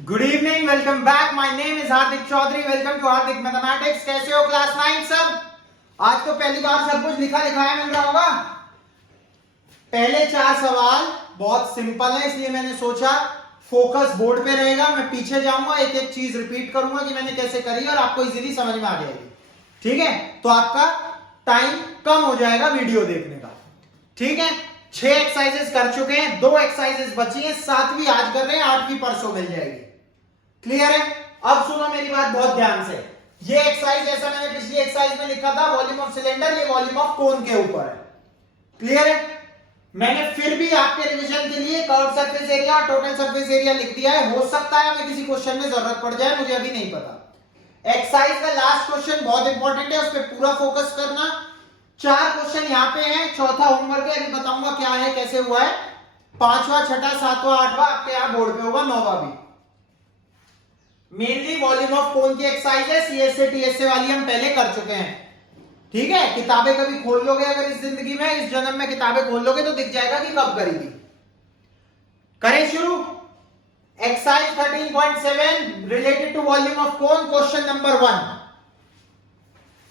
Good evening, welcome back. My name is Hardik Chaudhary. Welcome to Hardik mathematics. कैसे हो class 9 सब? आज तो पहली बार सब कुछ लिखा लिखाया मिल रहा होगा। पहले 4 सवाल बहुत सिंपल है, इसलिए मैंने सोचा फोकस बोर्ड पे रहेगा। मैं पीछे जाऊंगा, एक एक चीज रिपीट करूंगा कि मैंने कैसे करी और आपको इजीली समझ में आ जाएगी। ठीक है, तो आपका टाइम कम हो जाएगा वीडियो देखने का। ठीक है, 6 एक्सरसाइजेस कर चुके हैं, 2 एक्सरसाइजेस बची हैं, 7वीं आज कर रहे हैं, 8वीं परसों मिल जाएगी। क्लियर है? अब सुनो मेरी बात बहुत ध्यान से। ये एक्सरसाइज जैसा मैंने पिछली एक्सरसाइज में लिखा था, वॉल्यूम ऑफ सिलेंडर, ये वॉल्यूम ऑफ कोन के ऊपर है। क्लियर है? मैंने फिर भी आपके रिवीजन के लिए कर्व सरफेस एरिया और टोटल सरफेस एरिया लिख दिया है। हो सकता है हमें किसी क्वेश्चन में जरूरत पड़ जाए, मुझे अभी नहीं पता। एक्सरसाइज का लास्ट क्वेश्चन बहुत इंपॉर्टेंट है, उस पर पूरा फोकस करना। 4 क्वेश्चन यहाँ पे हैं, चौथा होमवर्क है, अभी बताऊंगा क्या है, कैसे हुआ है। 5वां, 6ठा, 7वां, 8वां आपके यहाँ बोर्ड पे होगा, 9वां भी। मेनली वॉल्यूम ऑफ कोन की एक्सरसाइज है, सीएसए टीएसए वाली हम पहले कर चुके हैं। ठीक है, किताबें कभी खोल लोगे अगर इस जिंदगी में, इस जन्म में किताबें खोल लोगे तो दिख जाएगा कि कब करी थी। करें शुरू। Exercise 13.7 related to volume of cone, question number 1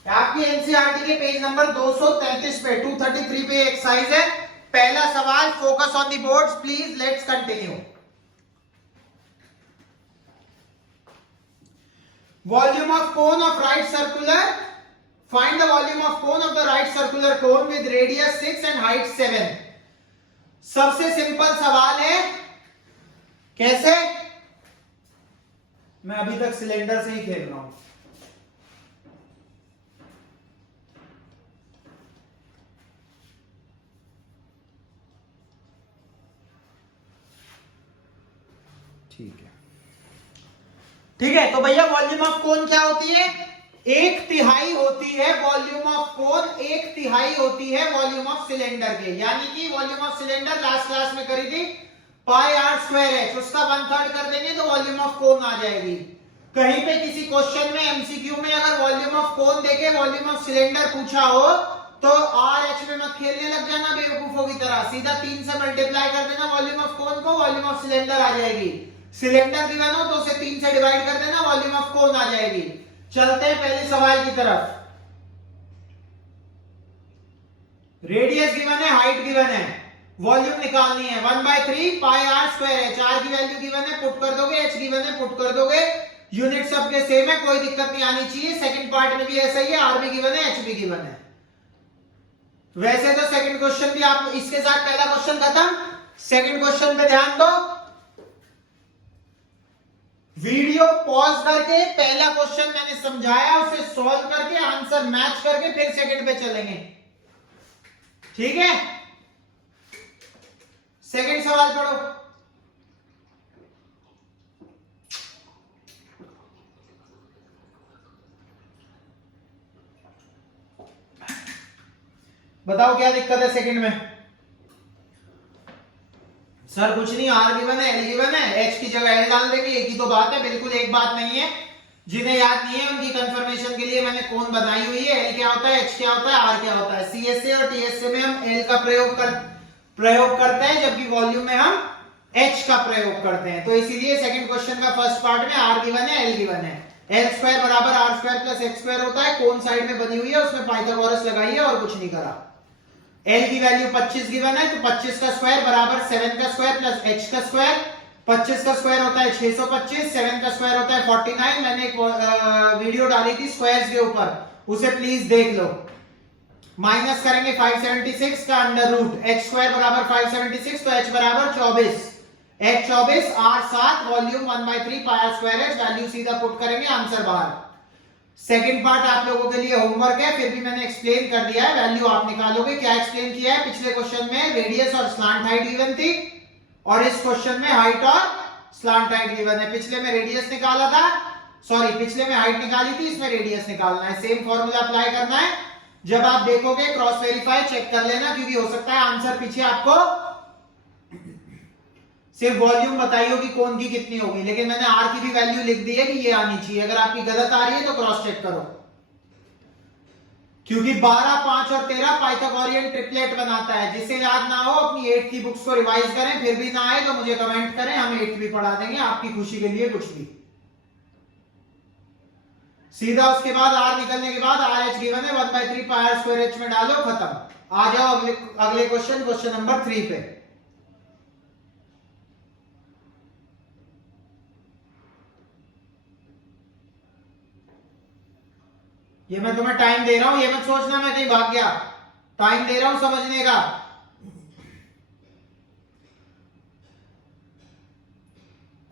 आपकी एनसीईआरटी के पेज नंबर 233 पे, 233 पे एक्सरसाइज है। पहला सवाल, focus on the boards please, let's continue. Volume of cone of right circular. Find the volume of cone of the right circular cone with radius 6 and height 7. सबसे simple सवाल है, कैसे? मैं अभी तक सिलेंडर से ही खेल रहा हूं। ठीक है, तो भैया वॉल्यूम ऑफ कोन क्या होती है? 1/3 होती है वॉल्यूम ऑफ कोन, 1/3 होती है वॉल्यूम ऑफ सिलेंडर के। यानी कि volume of cylinder last class में करी थी पाई आर स्क्वायर है, उसका 1/3 कर देंगे तो वॉल्यूम ऑफ कोन आ जाएगी। कहीं पे किसी क्वेश्चन में एमसीक्यू में अगर वॉल्यूम ऑफ कोन देके वॉल्यूम ऑफ सिलेंडर पूछा हो तो आर एच में मत खेलने लग जाना बेवकूफों की तरह, सीधा 3 से मल्टीप्लाई कर देना वॉल्यूम ऑफ कोन को, वॉल्यूम ऑफ सिलेंडर आ जाएगी। सिलेंडर गिवन हो तो उसे 3 से डिवाइड कर देना, वॉल्यूम ऑफ कोन आ जाएगी। चलते हैं पहले सवाल की तरफ। रेडियस गिवन है, हाइट गिवन है, वॉल्यूम निकालनी है। 1/3 पाई आर स्क्वायर है, 4 की वैल्यू गिवन है, पुट कर दोगे, h गिवन है, पुट कर दोगे। यूनिट सबके सेम है, कोई दिक्कत नहीं आनी चाहिए। सेकंड पार्ट में भी ऐसा ही है, आर भी गिवन है, h भी गिवन है। वैसे तो सेकंड क्वेश्चन भी आप इसके साथ पहला क्वेश्चन खत्म। सेकंड क्वेश्चन पे ध्यान दो, वीडियो पॉज करके पहला क्वेश्चन मैंने समझाया उसे सॉल्व करके आंसर मैच करके फिर सेकंड पे चलेंगे। ठीक है, सेकंड सवाल पढ़ो। बताओ क्या दिक्कत है सेकंड में? सर कुछ नहीं, आर गिवन है, एल गिवन है, एच की जगह एल डाल देंगे, एक ही तो बात है। बिल्कुल एक बात नहीं है, जिन्हें याद नहीं है उनकी कंफर्मेशन के लिए मैंने कौन बनाई हुई है। एल क्या होता है, एच क्या होता है, आर क्या होता है। सीएसए और टीएसए में हम एल का प्रयोग करते हैं, जबकि वॉल्यूम में हम एच का प्रयोग करते हैं। तो इसीलिए सेकंड क्वेश्चन का फर्स्ट पार्ट में आर गिवन है, एल गिवन है। एल स्क्वायर बराबर are square plus X square होता है, कौन साइड में बनी हुई है उसमें पाइथागोरस लगाई है और कुछ नहीं करा। L की वैल्यू 25 गिवन है, तो 25 का स्क्वायर बराबर 7 का स्क्वायर प्लस h का स्क्वायर। 25 का स्क्वायर होता है 625, 7 का स्क्वायर होता है 49। मैंने एक वीडियो डाली थी स्क्वायर्स के ऊपर, उसे प्लीज देख लो। माइनस करेंगे 576 का अंडर रूट, h स्क्वायर बराबर 576, तो h बराबर 24, h 24, r 7, volume 1/3 pi square h। Value सीधा पुट करेंगे, आंसर बाहर। सेकंड पार्ट आप लोगों के लिए होमवर्क है, फिर भी मैंने एक्सप्लेन कर दिया है, वैल्यू आप निकालोगे। क्या एक्सप्लेन किया है? पिछले क्वेश्चन में रेडियस और स्लांट हाइट गिवन थी और इस क्वेश्चन में हाइट और स्लांट हाइट गिवन है। पिछले में रेडियस निकाला था, सॉरी पिछले में हाइट निकाली थी, इसमें रेडियस निकालना है। सेम फॉर्मूला अप्लाई करना है। जब आप देखोगे क्रॉस वेरीफाई चेक कर लेना, क्योंकि हो सकता है आंसर पीछे आपको सिर्फ वॉल्यूम बताई होगी कौन की कितनी होगी, लेकिन मैंने आर की भी वैल्यू लिख दी है कि ये आनी चाहिए। अगर आपकी गलत आ रही है तो क्रॉस चेक करो। क्योंकि 12, 5 और 13 पाइथागोरियन ट्रिपलेट बनाता है। जिसे याद ना हो अपनी 8th की बुक्स को रिवाइज करें, फिर भी ना आए तो मुझे कमेंट करें, हम 8th भी पढ़ा देंगे आपकी खुशी के लिए कुछ भी। सीधा उसके बाद आर निकलने के बाद आर एच गिवन है 1/3 पाई आर स्क्वायर एच में डालो, खत्म। आ जाओ अगले क्वेश्चन नंबर 3 पे। ये मैं तुम्हें टाइम दे रहा हूं, ये मत सोचना मैं कहीं भाग गया, टाइम दे रहा हूं समझने का।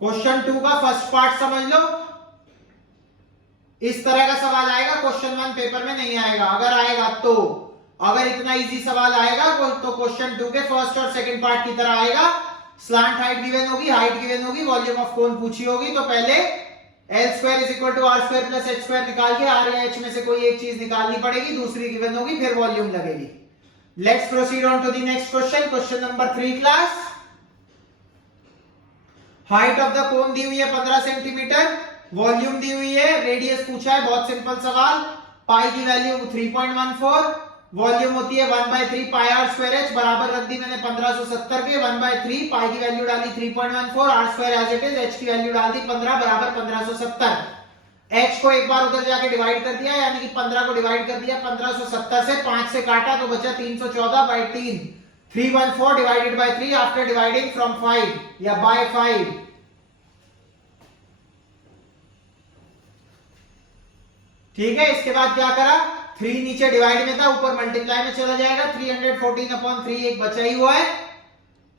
क्वेश्चन 2 का फर्स्ट पार्ट समझ लो। इस तरह का सवाल आएगा, क्वेश्चन 1 पेपर में नहीं आएगा। अगर आएगा तो, अगर इतना इजी सवाल आएगा तो क्वेश्चन 2 के फर्स्ट और सेकंड पार्ट की तरह आएगा। स्लांट हाइट गिवन होगी, हाइट गिवन होगी, वॉल्यूम ऑफ कोन पूछी होगी, तो पहले L square is equal to R square plus H square निकाल के आर या एच में से कोई एक चीज निकालनी पड़ेगी, दूसरी गिवन होगी, फिर वॉल्यूम लगेगी। Let's proceed on to the next question, question number 3 class. Height of the cone दी हुई है 15 सेंटीमीटर, वॉल्यूम दी हुई है, रेडियस पूछा है, बहुत सिंपल सवाल। पाई की वैल्यू 3.14, वॉल्यूम होती है 1/3 पाई आर स्क्वायर एच, बराबर रख दी मैंने 1570 के, 1/3 पाई की वैल्यू डाली 3.14, R square as it is, H की वैल्यू डाल दी 15 बराबर 1570। एच को एक बार उधर जाके डिवाइड कर दिया, यानी कि 15 को डिवाइड कर दिया 1570 से, 5 से काटा तो बचा 314/3, 314 divided by 3 after dividing from 5 या बाय 5। ठीक है, इसके बाद क्या करा, 3 नीचे डिवाइड में था, ऊपर मल्टीप्लाई में चला जाएगा, 314/3 एक बचा ही हुआ है,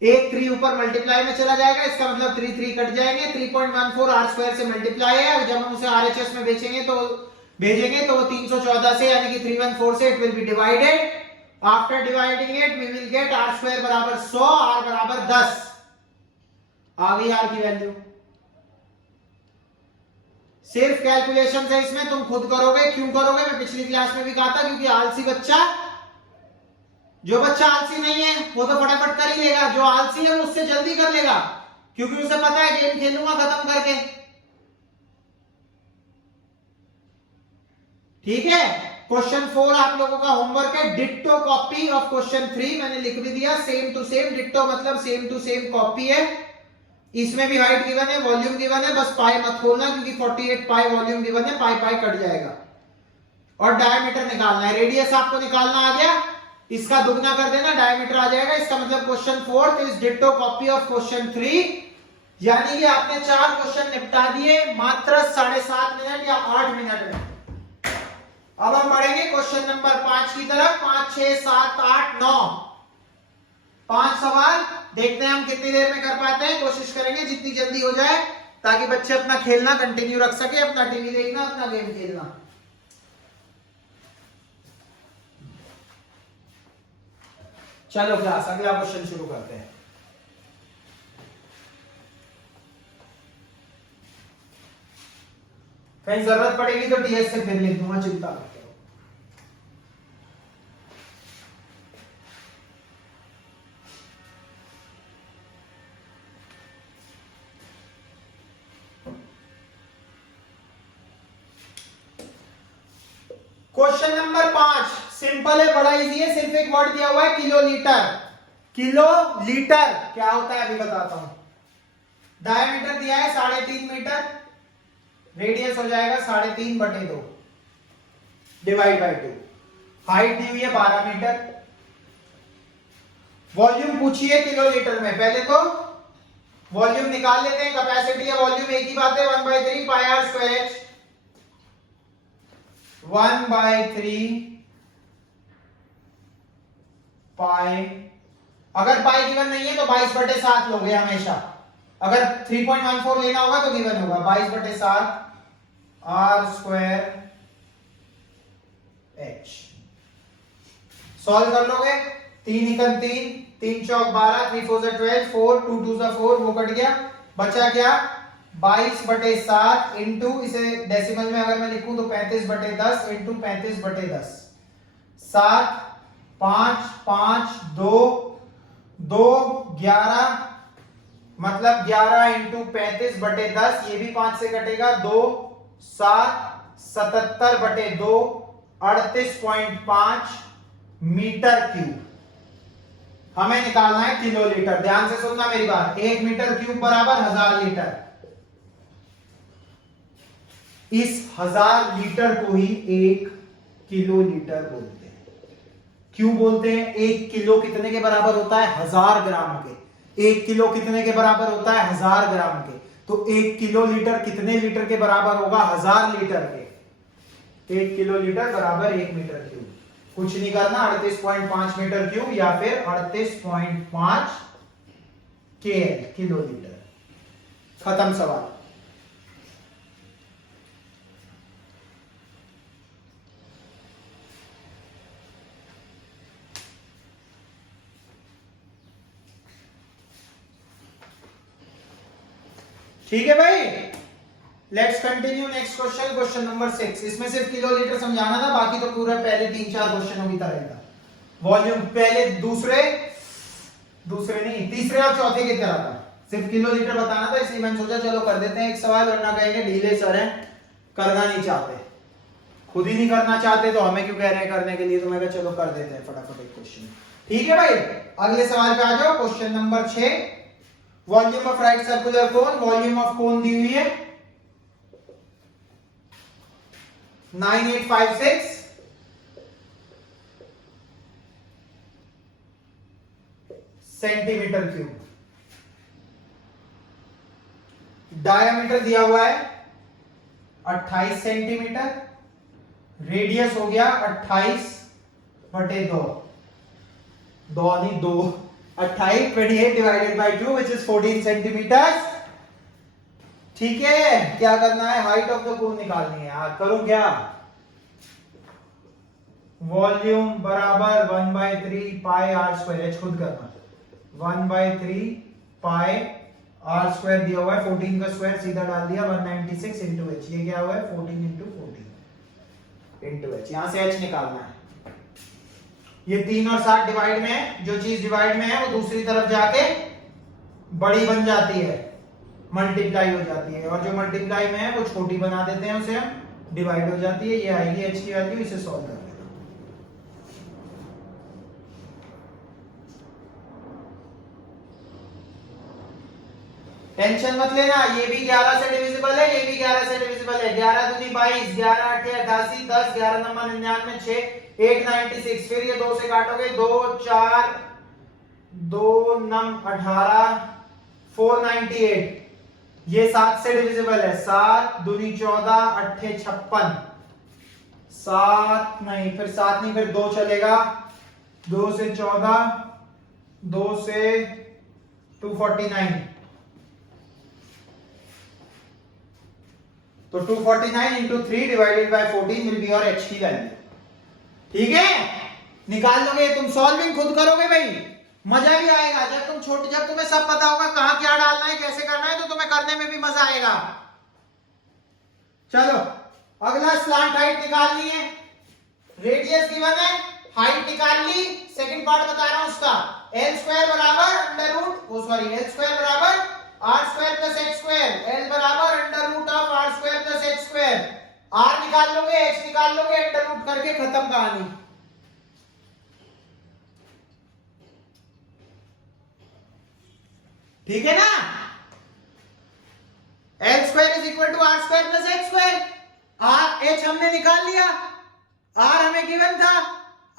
एक 3 ऊपर मल्टीप्लाई में चला जाएगा, इसका मतलब 3 कट जाएंगे, 3.14 आर स्क्वायर से मल्टीप्लाई है, जब हम उसे आरएचएस में भेजेंगे तो वो 314 से यानी कि 314 से it will be divided. After dividing it we will get R square बराबर 100, आर बराबर 10। आ गई आर की वैल्यू। सिर्फ कैलकुलेशन है इसमें, तुम खुद करोगे। क्यों करोगे, मैं पिछली क्लास में भी कहा था, क्योंकि आलसी बच्चा, जो बच्चा आलसी नहीं है वो तो फटाफट कर ही लेगा, जो आलसी है वो उससे जल्दी कर लेगा, क्योंकि उसे पता है गेम खेलूंगा खत्म करके। ठीक है, क्वेश्चन 4 आप लोगों का होमवर्क है, डिट्टो कॉपी ऑफ क्वेश्चन 3, मैंने लिख भी दिया, सेम टू सेम, डिट्टो मतलब सेम टू सेम कॉपी है। इसमें भी हाइट गिवन है, वॉल्यूम गिवन है, बस पाई मत खोलना क्योंकि 48 पाई वॉल्यूम गिवन है, पाई पाई कट जाएगा। और डायमीटर निकालना है, रेडियस आपको निकालना आ गया, इसका दुगना कर देना, डायमीटर आ जाएगा। इसका मतलब question 4 is ditto copy of question 3, यानी कि आपने 4 क्वेश्चन निपटा दिए मात्र 7.5 मिनट या 8 मिनट में। अब हम बढ़ेंगे क्वेश्चन नंबर 5 की तरफ। 5, 6, 7, 8, 9, 5 सवाल, देखते हैं हम कितनी देर में कर पाते हैं। कोशिश करेंगे जितनी जल्दी हो जाए, ताकि बच्चे अपना खेलना कंटिन्यू रख सके, अपना टीवी देखना, अपना गेम खेलना। चलो क्लास, अगला क्वेश्चन शुरू करते हैं। कहीं जरूरत पड़ेगी तो टीएस से फिर लिख दूंगा, चिंता मत करो। क्वेश्चन नंबर 5 सिंपल है, बड़ा इजी है, सिर्फ एक वर्ड दिया हुआ है किलोलीटर। किलोलीटर क्या होता है अभी बताता हूं। डायमीटर दिया है 3.5 मीटर, रेडियस हो जाएगा 3.5/2 डिवाइड बाय 2। हाइट दी हुई है 12 मीटर, वॉल्यूम पूछी है किलोलीटर में। पहले तो वॉल्यूम निकाल लेते हैं, कैपेसिटी है वॉल्यूम एक ही बात है, 1/3 पाई आर स्क्वायर एच, 1/3 पाई। अगर पाई गिवन नहीं है तो 22/7 लोगे हमेशा। अगर 3.14 लेना होगा तो गिवन होगा 22/7 आर स्क्वायर एच। सॉल्व कर लोगे, 3 × 3, 3 चौक 12, 3 4 12, 4 2 2 4, वो कट गया, बचा क्या 22/7 इंटू, इसे डेसिमल में अगर मैं लिखूं तो 35/10 इंटू 35/10, 7 5 5 2 2 11, मतलब 11 इंटू 35/10, ये भी 5 से कटेगा, 2 7 77/2 38.5 मीटर क्यूब। हमें निकालना है किलोलीटर। ध्यान से सुनना मेरी बात। 1 मीटर क्यूब बराबर 1000 लीटर। इस 1000 लीटर को ही 1 किलोलीटर बोलते हैं। क्यों बोलते हैं? 1 किलो कितने के बराबर होता है? 1000 ग्राम के। 1 किलो कितने के बराबर होता है? 1000 ग्राम के। तो 1 किलो लीटर कितने लीटर के बराबर होगा? 1000 लीटर के। 1 किलो लीटर बराबर 1 मीटर क्यूब। कुछ नहीं करना, 38.5 मीटर क्यूब या फिर 38.5 KL किलो लीटर। खत्म सवाल। ठीक है भाई, let's continue next question. Question number 6। इसमें सिर्फ किलोलीटर समझाना था, बाकी तो पूरा पहले 3-4 क्वेश्चनों की तरह था। वॉल्यूम पहले दूसरे नहीं, तीसरे और चौथे की तरह था। सिर्फ किलोलीटर बताना था, इसलिए मैंने सोचा चलो कर देते हैं एक सवाल, वरना कहेंगे ढीले सर हैं, करना नहीं चाहते। खुद ही नहीं करना चाहते तो हमें क्यों कह रहे हैं करने के लिए। तो मैं कहा चलो कर देते हैं फटाफट एक क्वेश्चन। ठीक है भाई, अगले सवाल पे आ जाओ। Question number 6। Volume of right circular cone. Volume of cone दी हुई है 9856 सेंटीमीटर क्यूब। डायमीटर दिया हुआ है 28 सेंटीमीटर। रेडियस हो गया 28/2। 28 28 divided by 2 which is 14 centimetre. ठीक है, क्या करना है? हाइट ऑफ द कोन निकालनी है यार। करूं क्या? वॉल्यूम बराबर 1/3 पाई आर स्क्वायर। खुद करना। 1/3 पाई आर स्क्वायर दिया हुआ है, 14 का स्क्वायर सीधा डाल दिया, 196 इंटू एच। ये क्या हुआ है? 14 इंटू 14 इंटू एच। यहां से एच निकालना है। ये 3 और 7 डिवाइड में है। जो चीज डिवाइड में है वो दूसरी तरफ जाके बड़ी बन जाती है, मल्टीप्लाई हो जाती है। और जो मल्टीप्लाई में है वो छोटी बना देते हैं, उसे हम डिवाइड हो जाती है। ये आएगी एच की वैल्यू। इसे सॉल्व कर लेना। टेंशन मत लेना, ये भी 11 से डिविजिबल है, ये भी 11 से डिविजिबल है। 11 दूनी 22, 11 8 88, 10 11 नंबर 99, 6 896। फिर ये 2 से काटोगे, 2 4 2 9 18 498। ये 7 से डिविजिबल है। 7 दूनी 14 8 56। 7 नहीं, फिर 7 नहीं, फिर 2 चलेगा। 2 से 14, 2 से 249। तो 249 into 3 divided by 14 will be your H की वैल्यू। ठीक है, निकाल लोगे। तुम सॉल्विंग खुद करोगे भाई, मजा भी आएगा। जब तुम्हें सब पता होगा कहां क्या डालना है, कैसे करना है, तो तुम्हें करने में भी मजा आएगा। चलो अगला, स्लांट हाइट निकालनी है। रेडियस गिवन है, हाइट निकाल ली। सेकंड पार्ट बता रहा हूं उसका। एल स्क्वायर बराबर एल स्क्वायर बराबर are square plus H square. L बराबर under root of are square plus H square. R निकाल लोगे, एच निकाल लोगे, अंडर रूट करके खत्म कहानी। ठीक है ना? L square is equal to R square plus H square. R H हमने निकाल लिया, आर हमें गिवन था।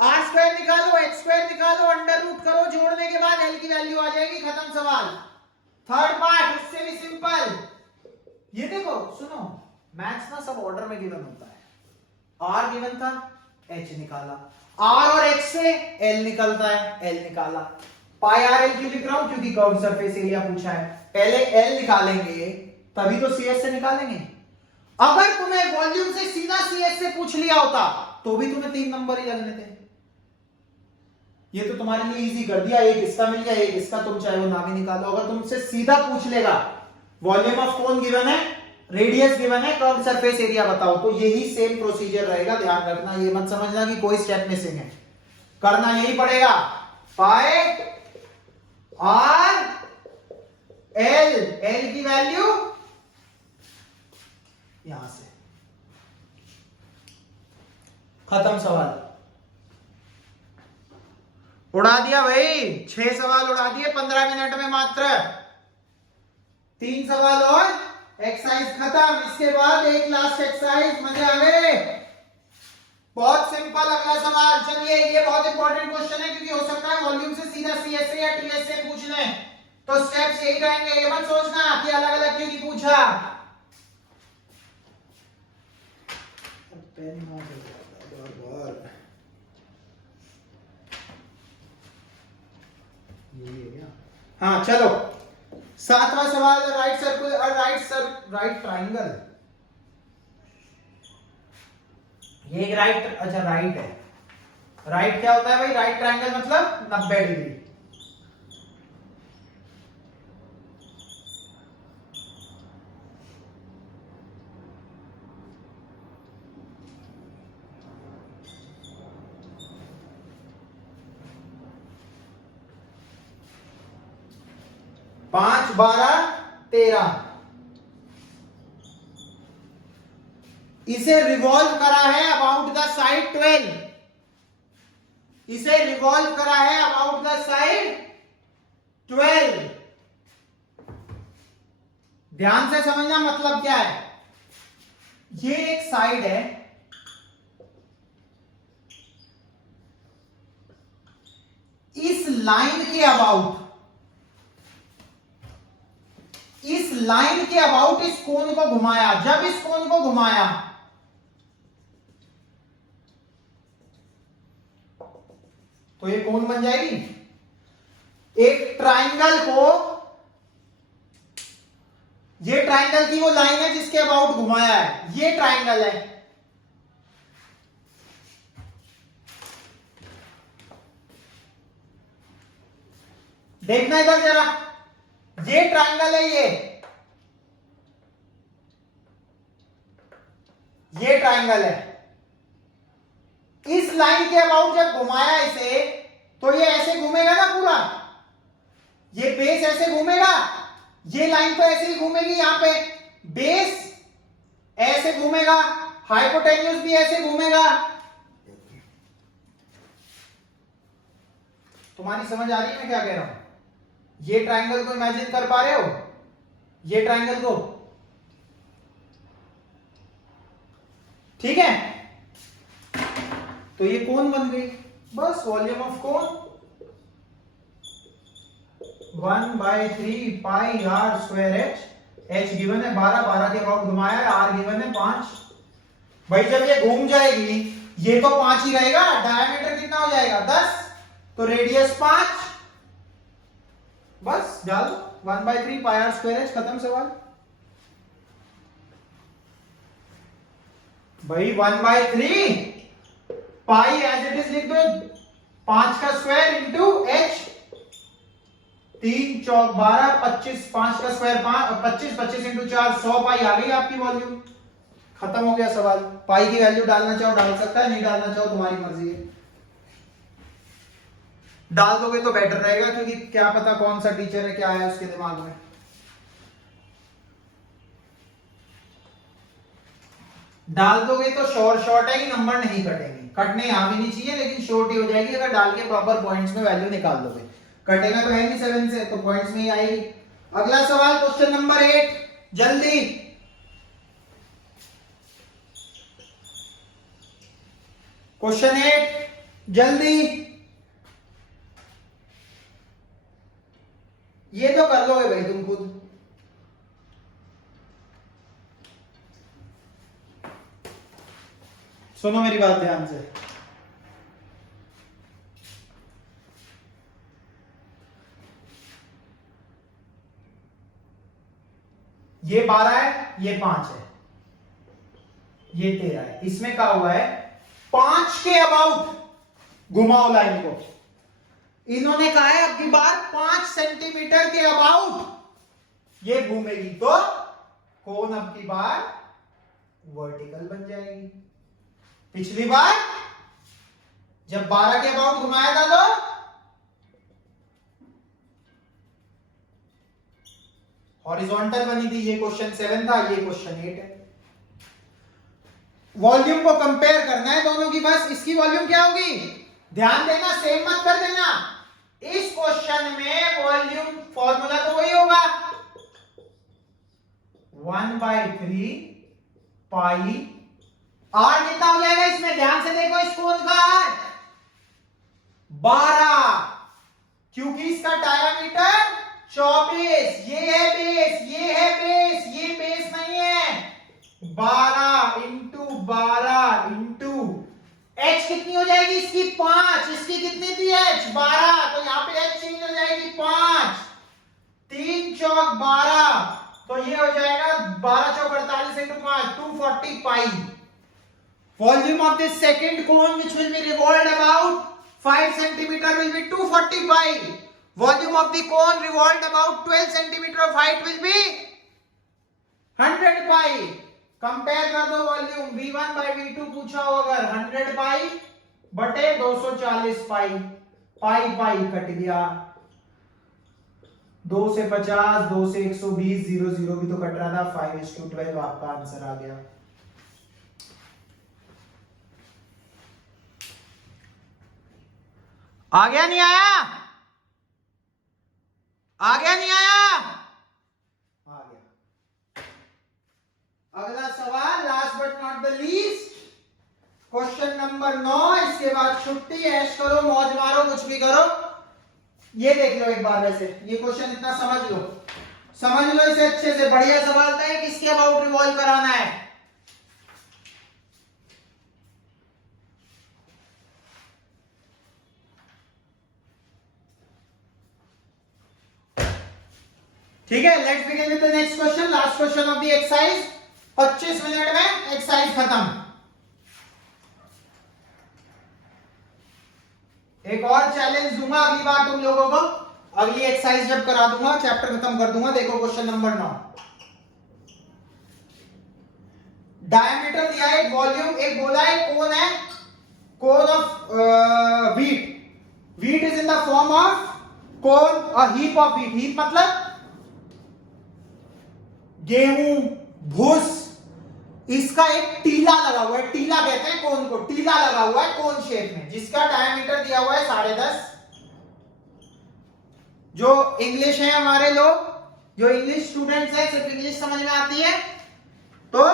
आर स्क्वायर निकालो, एच स्क्वायर निकालो, अंडर रूट करो, जोड़ने के बाद एल की वैल्यू आ जाएगी। खत्म सवाल। थर्ड पार्ट उससे भी सिंपल। ये देखो, सुनो, मैथ्स ना सब ऑर्डर में गिवन होता है। आर गिवन था, एच निकाला। आर और एच से एल निकलता है, एल निकाला। पाई आर एल क्यों लिख रहा हूं? क्योंकि कर्व सरफेस एरिया पूछा है। पहले एल निकालेंगे तभी तो सीएस से निकालेंगे। अगर तुम्हें वॉल्यूम से सीधा सीएस से पूछ लिया होता तो भी तुम्हें 3 नंबर ही लगने थे। ये तो तुम्हारे लिए इजी कर दिया। एक इसका मिल गया, एक इसका, तुम चाहे वो ना भी निकालो। अगर तुमसे सीधा पूछ लेगा वॉल्यूम ऑफ कोन गिवन है, रेडियस गिवन है, कर्व सरफेस एरिया बताओ, तो यही सेम प्रोसीजर रहेगा। ध्यान रखना, ये मत समझना कि कोई स्टेप मिसिंग है, करना यही पड़ेगा। पाई आर एल, एल की वैल्यू यहां से खत्म सवाल। उड़ा दिया भाई, 6 सवाल उड़ा दिए 15 मिनट में मात्र। 3 सवाल और एक्सरसाइज खत्म। इसके बाद एक लास्ट एक्सरसाइज, मजे आ गए। बहुत सिंपल अगला सवाल। चलिए ये बहुत इंपॉर्टेंट क्वेश्चन है क्योंकि हो सकता है वॉल्यूम से सीधा सीएसए या टीएसए पूछ लें, तो स्टेप्स यही रहेंगे। ये मत सोचना कि अलग अलग क्यों नहीं पूछा। हाँ चलो, 7वां सवाल। राइट सर्कुलर और राइट ट्राइंगल। ये एक राइट, अच्छा राइट है। राइट क्या होता है भाई? राइट ट्राइंगल मतलब 90 डिग्री। पांच 12 13। इसे रिवॉल्व करा है अबाउट द साइड 12। इसे रिवॉल्व करा है अबाउट द साइड 12। ध्यान से समझना मतलब क्या है। ये एक साइड है, इस लाइन के अबाउट, इस लाइन के अबाउट इस कोन को घुमाया। जब इस कोन को घुमाया तो ये कोन बन जाएगी। एक ट्राइंगल को, ये ट्राइंगल की वो लाइन है जिसके अबाउट घुमाया है, ये ट्राइंगल है। देखना इधर जरा, ये ट्राइंगल है, ये ट्राइंगल है। इस लाइन के अबाउट जब घुमाया इसे, तो ये ऐसे घूमेगा ना पूरा, ये बेस ऐसे घूमेगा, ये लाइन तो ऐसे ही घूमेगी। यहां पे बेस ऐसे घूमेगा, हाइपोटेन्यूज भी ऐसे घूमेगा। तुम्हारी समझ आ रही है मैं क्या कह रहा हूं? ये ट्राइंगल को इमेजिन कर पा रहे हो? ये ट्राइंगल को, ठीक है? तो ये कोन बन गई। बस volume of cone 1/3 pi are square H. H given है 12, 12 के अबाउट घुमाया है, आर गिवन है 5। भाई जब ये घूम जाएगी, ये तो 5 ही रहेगा, डायमीटर कितना हो जाएगा 10, तो रेडियस 5। बस डाल 1/3 पाई आर स्क्वायर एच, खत्म सवाल। भाई 1/3 पाई एज इट इज लिख दो, 5 का स्क्वायर इंटू एच, 3 चौक 12, 25, 5 का स्क्वायर 25, 25 इंटू 4 100 पाई आ गई आपकी वॉल्यूम। खत्म हो गया सवाल। पाई की वैल्यू डालना चाहो डाल सकता है, नहीं डालना चाहो तुम्हारी मर्जी है। डाल दोगे तो बेटर रहेगा, क्योंकि क्या पता कौन सा टीचर है, क्या है उसके दिमाग में। डाल दोगे तो शॉर्ट है कि नंबर नहीं कटेंगे। कटने यहां भी नहीं चाहिए, लेकिन शॉर्ट ही हो जाएगी अगर डाल के प्रॉपर पॉइंट्स में वैल्यू निकाल दोगे। कटेगा तो है नहीं 7 से, तो पॉइंट्स में ही आएगी। अगला सवाल क्वेश्चन नंबर 8, जल्दी। क्वेश्चन 8 जल्दी। ये तो कर लोगे भाई तुम खुद। सुनो मेरी बात ध्यान से। ये 12 है, ये 5 है, ये 13 है। इसमें क्या हुआ है, 5 के अबाउट घुमाओ लाइन को। इन्होंने कहा है अब की बार 5 सेंटीमीटर के अबाउट ये घूमेगी, तो कोन अब की बार वर्टिकल बन जाएगी। पिछली बार जब 12 के अबाउट घुमाया था तो हॉरिजॉन्टल बनी थी। ये क्वेश्चन 7 था, ये क्वेश्चन 8 है। वॉल्यूम को कंपेयर करना है दोनों की, बस इसकी वॉल्यूम क्या होगी, ध्यान देना, सेम मत कर देना। इस क्वेश्चन में वॉल्यूम फॉर्मूला तो वही होगा 1/3 पाई। आर कितना हो जाएगा इसमें, ध्यान से देखो इस कोण का आर 12, क्योंकि इसका डायमीटर 24, ये है बेस, ये है बेस, ये बेस नहीं है। 12 इंटू 12 इंटू एच कितनी हो जाएगी इसकी 5, इसकी कितनी थी एच 12, तो यहां पे एच चेंज हो जाएगी 5, 3 चौक 12, तो ये हो जाएगा 12 चौक 48 into 5 240 pi. Volume of this second cone which will be revolved about 5 centimeter will be 240 pi. Volume of the cone revolved about 12 centimeter of height will be 100 pi. Compare कर दो volume, V1 by V2 पूछा हो अगर 100 पाई बटे 240 पाई, पाई pi cut गया, 2 से 50, 2 से 120, 0 0 भी तो कट रहा था, 5:12 आपका आंसर आ गया। आ गया नहीं आया, आ गया नहीं आया, आ गया। अगला सवाल, last but not the least, question number 9। इसके बाद छुट्टी, ऐश करो, मौज मारो, कुछ भी करो। ये देख लो एक बार, वैसे ये क्वेश्चन इतना समझ लो, समझ लो इसे अच्छे से। बढ़िया सवाल था, किसके अबाउट रिवॉल्व कराना है। ठीक है, let's begin with the next question, last question of the exercise. 25 minute में एक्सरसाइज खत्म। एक और चैलेंज दूंगा अगली बार तुम लोगों को, अगली एक्सरसाइज जब करा दूंगा, चैप्टर खत्म कर दूंगा। देखो क्वेश्चन नंबर 9, डायमीटर दिया है, वॉल्यूम एक बोला है, कोन है, cone of wheat, wheat is in the form of cone, a heap of wheat, heap मतलब गेहूं, भूस, इसका एक टीला लगा हुआ है, टीला कहते हैं कोन को, टीला लगा हुआ है कोन शेप में, जिसका डायमीटर दिया हुआ है 10.5। जो इंग्लिश है हमारे लोग, जो इंग्लिश स्टूडेंट्स हैं, सिर्फ इंग्लिश समझ में आती है, तो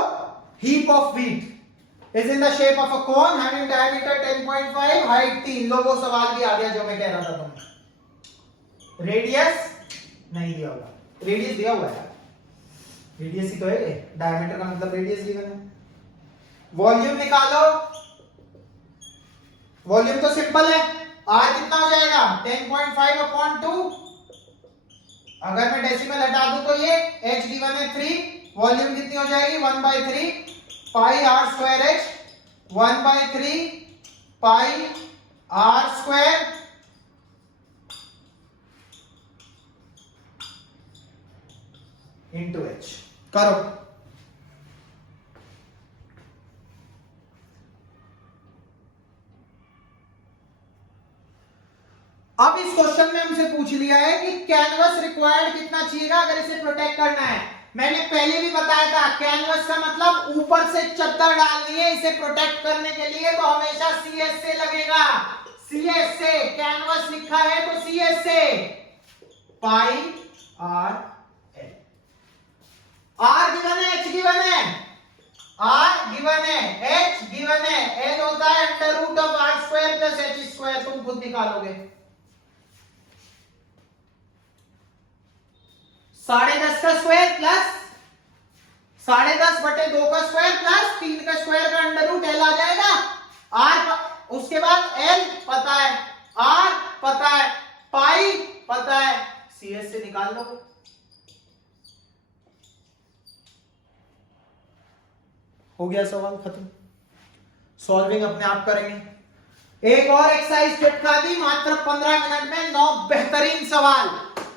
heap of wheat is in the shape of a cone having diameter 10.5, height 3। लोगों सवाल भी आ गया जो मैं कह रहा था तुम्हें। रेडियस नहीं दिया हुआ, रेडियस दिया हुआ है, रेडियस ही तो है, डायमीटर का मतलब रेडियस गिवन है। वॉल्यूम निकालो, वॉल्यूम तो सिंपल है, आर कितना हो जाएगा 10.5/2, अगर मैं डेसिमल हटा दूं तो ये h गिवन है 3, वॉल्यूम कितनी हो जाएगी 1/3 pi are square h, 1/3 pi are square into h। करो, अब इस क्वेश्चन में हमसे पूछ लिया है कि कैनवस रिक्वायर्ड कितना चाहिएगा अगर इसे प्रोटेक्ट करना है। मैंने पहले भी बताया था, कैनवस का मतलब ऊपर से चद्दर डालनी है इसे प्रोटेक्ट करने के लिए, तो हमेशा CS से लगेगा, CS से, कैनवस लिखा है तो CS से, pi R L. R given है, एच गिवन है, आर गिवन है, एच गिवन है, एल होता है under root of are square plus H square, तुम खुद निकालोगे। 10.5 का स्क्वायर प्लस 10.5 बटे 2 का स्क्वायर प्लस 3 का स्क्वायर का अंडर रूट, एल आ जाएगा। आर, उसके बाद एल पता है, आर पता है, पाई पता है, CS से निकाल लो। हो गया सवाल खत्म, सॉल्विंग अपने आप करेंगे। एक और एक्सरसाइज चिपका दी मात्र 15 मिनट में, 9 बेहतरीन सवाल।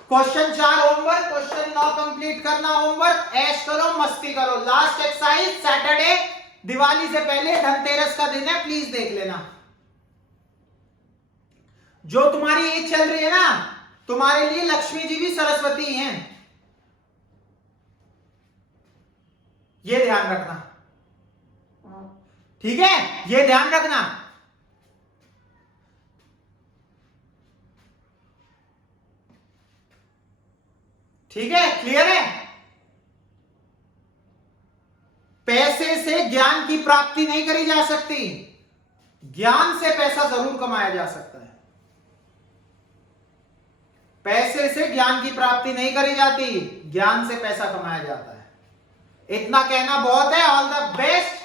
क्वेश्चन 4 होमवर्क, क्वेश्चन 9 कंप्लीट करना होमवर्क, ऐश करो, मस्ती करो। लास्ट एक्सरसाइज सैटरडे, दिवाली से पहले, धनतेरस का दिन है, प्लीज देख लेना। जो तुम्हारी एज चल रही है ना, तुम्हारे लिए लक्ष्मी जी भी सरस्वती हैं, ये ध्यान रखना। ठीक है, ये ध्यान रखना। ठीक है, क्लियर है? पैसे से ज्ञान की प्राप्ति नहीं करी जा सकती, ज्ञान से पैसा जरूर कमाया जा सकता है। पैसे से ज्ञान की प्राप्ति नहीं करी जाती, ज्ञान से पैसा कमाया जाता है। इतना कहना बहुत है। All the best,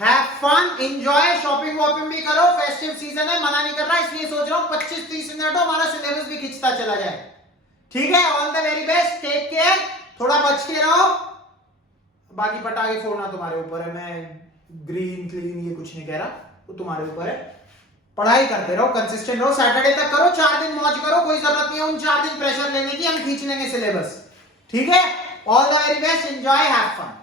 have fun, enjoy, shopping वॉपिंग भी करो, फेस्टिव सीजन है, मना नहीं कर रहा, इसलिए सोच रहा हूं 25-30 मिनट हो, हमारा सिलेबस भी खिंचता चला जाए। ठीक है, all the very best, take care, थोड़ा बच के रहो, बाकी पटाखे फोड़ना तुम्हारे ऊपर है, मैं ग्रीन क्लीन ये कुछ नहीं कह रहा, तो तुम्हारे ऊपर है। पढ़ाई करते रहो, कंसिस्टेंट रहो, सैटरडे तक करो, 4 दिन मौज करो, कोई जरूरत नहीं है उन 4 दिन प्रेशर लेने की, हम खींच लेंगे सिलेबस। ठीक है, all the very best, enjoy, have fun.